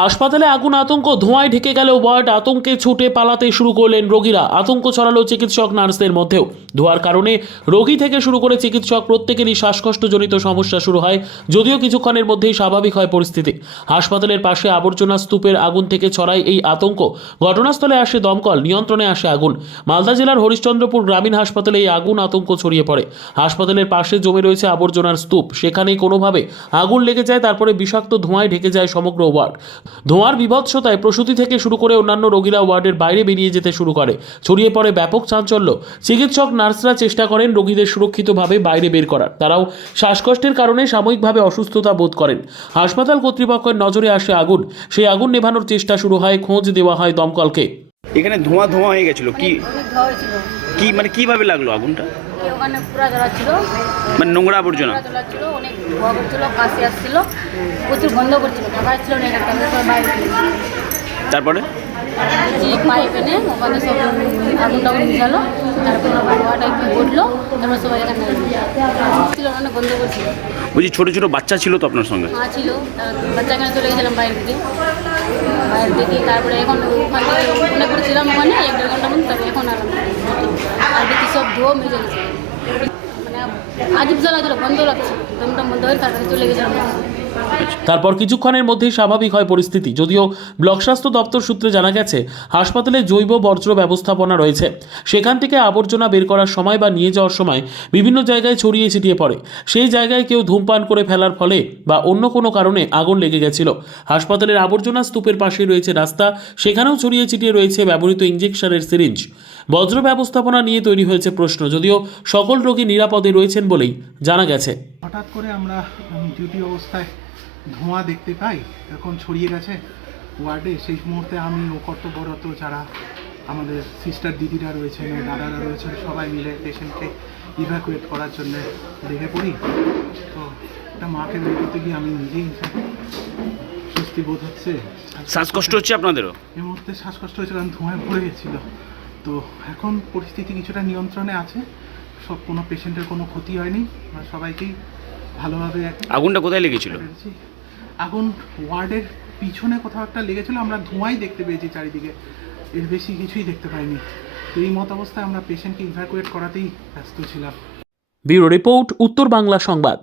হাসপাতালে আগুন, আতঙ্ক, ধোঁয়ায় ঢেকে গেল ওয়ার্ড। আতঙ্কে ছুটে পালাতে শুরু করলেন রোগীরা। আতঙ্ক ছড়ালো চিকিৎসক নার্সদের মধ্যেও। ধোঁয়ার কারণে রোগী থেকে শুরু করে চিকিৎসক প্রত্যেকেরই শ্বাসকষ্টজনিত সমস্যা শুরু হয়, যদিও কিছুক্ষণের মধ্যেই স্বাভাবিক হয় পরিস্থিতি। হাসপাতালের পাশে আবর্জনা স্তূপের আগুন থেকে ছড়ায় এই আতঙ্ক। ঘটনাস্থলে আসে দমকল, নিয়ন্ত্রণে আসে আগুন। মালদা জেলার হরিশ্চন্দ্রপুর গ্রামীণ হাসপাতালে এই আগুন, আতঙ্ক ছড়িয়ে পড়ে। হাসপাতালের পাশে জমে রয়েছে আবর্জনার স্তূপ, সেখানেই কোনোভাবে আগুন লেগে যায়। তারপরে বিষাক্ত ধোঁয়ায় ঢেকে যায় সমগ্র ওয়ার্ড। ধোঁয়ার বিভৎসতায় প্রসূতি থেকে শুরু করে অন্যান্য রোগীরা ওয়ার্ডের বাইরে বেরিয়ে যেতে শুরু করে। ছড়িয়ে পড়ে ব্যাপক চাঞ্চল্য। চিকিৎসক নার্সরা চেষ্টা করেন রোগীদের সুরক্ষিতভাবে বাইরে বের করার। তারাও শ্বাসকষ্টের কারণে সাময়িকভাবে অসুস্থতা বোধ করেন। হাসপাতাল কর্তৃপক্ষের নজরে আসে আগুন। সেই আগুন নেভানোর চেষ্টা শুরু হয়, খোঁজ দেওয়া হয় দমকলকে। এখানে ধোঁয়া ধোঁয়া হয়ে গেছিল কি অনেক ধোয়া হয়েছিল। কি মানে কিভাবে লাগলো আগুনটা? ওখানে পুরা জ্বলাচ্ছিল, মানে নোংরা আবর্জনা? জ্বলাচ্ছিল, অনেক ধোয়া করছিল, কাশি আসছিল, প্রচুর গন্ধ করছিল, খাবার আসছিল না। একটা সবাই বাইরে তারপরে পাইপ এনে ওখানে সব আগুন টাগুন মিশালো। তারপর ধোয়াটা একটু ঘটলো, তারপর সবাই এখানে ছিল, অনেক গন্ধ করছিল। বলছি ছোট ছোট বাচ্চা ছিল তো আপনার সঙ্গে? মা ছিল, বাচ্চাখানে চলে গেছিলাম বাইরে থেকে। তারপরে এখন ওখান থেকে মনে করেছিলাম ওখানে 1-1.5 ঘন্টা মতো, তবে এখন আর দেখি সব ধোয়া মিশে গেছে। মানে আজব জ্বালা ছিল, বন্ধ লাগছে, দমটা বন্ধ হয়ে তারপরে চলে গেছিলাম। তারপর কিছুক্ষণের মধ্যেই স্বাভাবিক হয় পরিস্থিতি, যদিও ব্লক স্বাস্থ্য দপ্তর সূত্রে জানা গেছে হাসপাতালে জৈব বর্জ্য ব্যবস্থাপনা রয়েছে। সেখান থেকে আবর্জনা বের করার সময় বা নিয়ে যাওয়ার সময় বিভিন্ন জায়গায় ছড়িয়ে ছিটিয়ে পড়ে। সেই জায়গায় কেউ ধূমপান করে ফেলার ফলে বা অন্য কোনো কারণে আগুন লেগে গেছিল। হাসপাতালের আবর্জনা স্তূপের পাশেই রয়েছে রাস্তা, সেখানেও ছড়িয়ে ছিটিয়ে রয়েছে ব্যবহৃত ইঞ্জেকশনের সিরিঞ্জ। বজ্র ব্যবস্থাপনা নিয়ে তৈরি হয়েছে প্রশ্ন, যদিও সকল রোগী নিরাপদে রয়েছেন বলেই জানা গেছে। হঠাৎ করে আমরা ডিউটি অবস্থায় ধোঁয়া দেখতে পাই, এখন ছড়িয়ে গেছে ওয়ার্ডে। সেই মুহূর্তে আমি ও কর্তব্যরত যারা আমাদের সিস্টার দিদিরা রয়েছেন, দাদারা রয়েছেন, সবাই মিলে পেশেন্টকে ইভ্যাকুয়েট করার জন্য লেগে পড়ি। তো একটা মাকে বের করতে গিয়ে আমি নিজেই স্বস্তি বোধ হচ্ছে। শ্বাসকষ্ট হচ্ছে আপনাদেরও? এই মুহূর্তে শ্বাসকষ্ট হয়েছে, কারণ ধোঁয়ায় ভরে গেছিলো। তো এখন পরিস্থিতি কিছুটা নিয়ন্ত্রণে আছে, সব কোনো পেশেন্টের কোনো ক্ষতি হয়নি, সবাইকেই ভালোভাবে। আগুনটা কোথায় লেগেছিল? আগুন ওয়ার্ডের পিছনে কোথাও একটা লেগেছিল, আমরা ধোঁয়াই দেখতে পেয়েছি চারিদিকে, এর বেশি কিছুই দেখতে পাইনি। এই মত অবস্থায় আমরা পেশেন্টকে ইভ্যাকুয়েট করাতেই ব্যস্ত ছিলাম। ব্যুরো রিপোর্ট, উত্তর বাংলা সংবাদ।